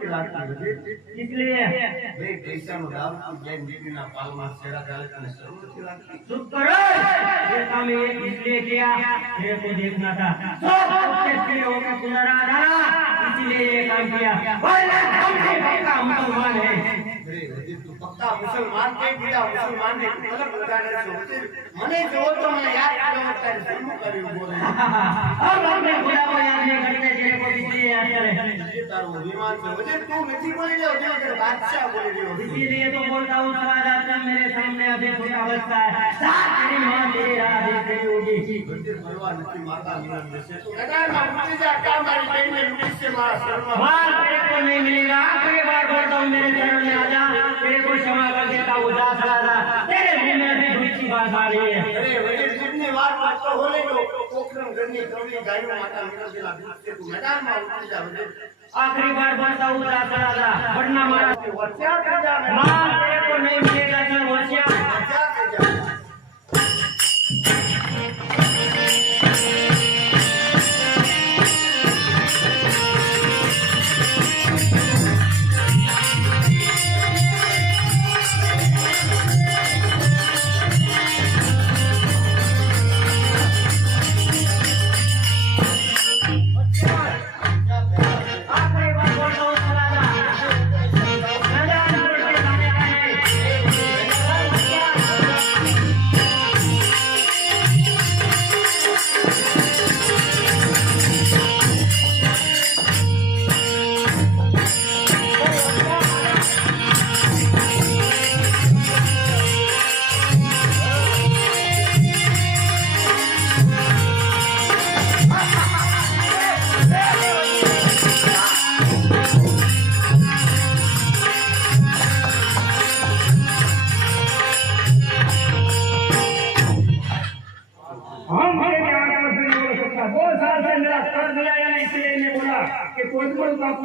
इसलिए वे कैसा दारू की जैन देवी ना पालमा सेरा डाले तने जरूर थी लागती। चुप करो, ये काम इसलिए किया मेरे को देखना था, सबके पीड़ों का गुजारा डाला, इसलिए ये काम किया। पक्का मुसलमान है। तू पक्का मुसलमान के बिना मुसलमान ने कलर बताने से मने जो तो मैं याद किलोमीटर शुरू करी बोले अब हमने खुदा को याद नहीं करते तेरे को इसलिए याद करे। ये तारो विमान से मुझे तू नहीं बोली रे जो तेरे बादशाह बोली रे इसीलिए तो बोलता हूँ समाज मेरे सामने अभी कोई अवस्था है, तेरी मां तेरी राह देख रही होगी। मंदिर परवाह नहीं माता मिलन जैसे तो लगा मार जा क्या मारी बहन ने मुझ से मार शर्मा मार तेरे को नहीं मिलेगा। आखिरी बार बोलता हूँ मेरे चरण में आ जा, तेरे को क्षमा कर देता हूँ। जा तेरे मुंह में अभी धूल की बात आ रही है। अरे वही कितनी बार बात तो बोले जो पोखरम गन्नी कवि गायो माता मिलन दिला से तू मैदान में उतर जा। आखिरी बार बोलता हूँ जा वरना मारा वर्षा कर जा मार तेरे को नहीं मिलेगा। चल वर्षा कर जा।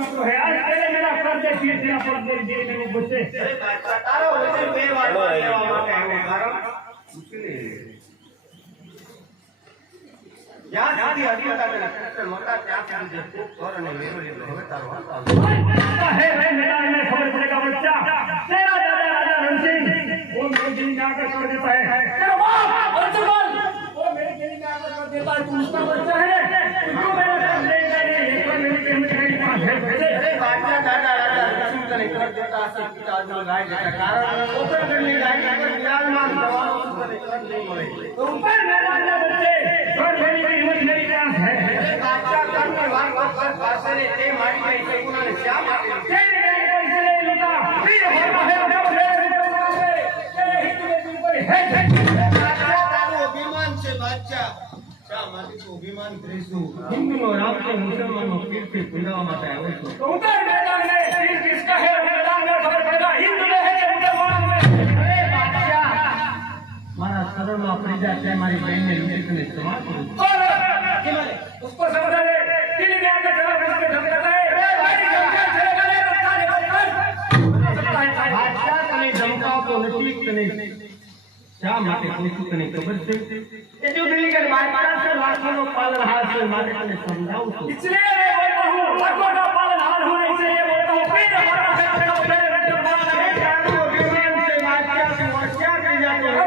तो है आज पहले मेरा कर दे फिर तेरा पर दे मेरे बच्चे तारो वैसे बे बार सेवा माटे है कारण इसलिए या जाती अधिकता में लगता मोटा क्या कर दे खूब कर ने मेरो ले હવે તારો હાથ है मेरा मैं खबर पड़ेगा बच्चा तेरा दादा राजा रणसिंह वो मेरे दिल में आकर कर देता है। तेरा बाप अर्जुन वो मेरे दिल में आकर कर देता है। तू उसका बच्चा है, तू मेरा काम ले जाए ये तो मेरी प्रेम तेरी पास है। अरे बादशाह दादा राजा रसूल का कर देता है पिता जो गाय देता कारण ऊपर करने गाय का विराजमान जवानों को कर नहीं मिले तो ऊपर मेरा बच्चे और मेरी हिम्मत मेरी पास है। अरे बादशाह कर के वार कर पासे ने ते मारी गई से उन्होंने क्या मारे तेरे कैसे ले लूटा फिर होता है जब तेरे हित में तुम कोई है बादशाह तारो अभिमान से बादशाह क्या मालिक को अभिमान करेसु हिंदू और राम के मुसलमान में फिर से पुनवा माता है वो तो ऊपर मैदान में फिर किसका है मैदान में खबर पड़ेगा हिंदू में है कि मुसलमान में। अरे बादशाह मारा सरल में अपनी जाते हमारी बहन ने लूटी तुमने इस्तेमाल करो उसको समझा दे दिल में आकर चला उसके धमकाता है बादशाह तने धमकाओ तो नतीक तने क्या माते पूछू तने खबर से ये जो दिल्ली के बादशाह से लाखों लोग पालन हाल से माते तने समझाऊं तो इसलिए मैं बोलता हूँ लाखों का पालन हाल होने से ये बोलता हूँ फिर हमारा फैसला मेरे रद्द पालन है जानो विमान से बादशाह से वर्षा कर जाते हैं।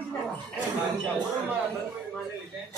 अच्छा, वो मारा बंद में माने लेते हैं।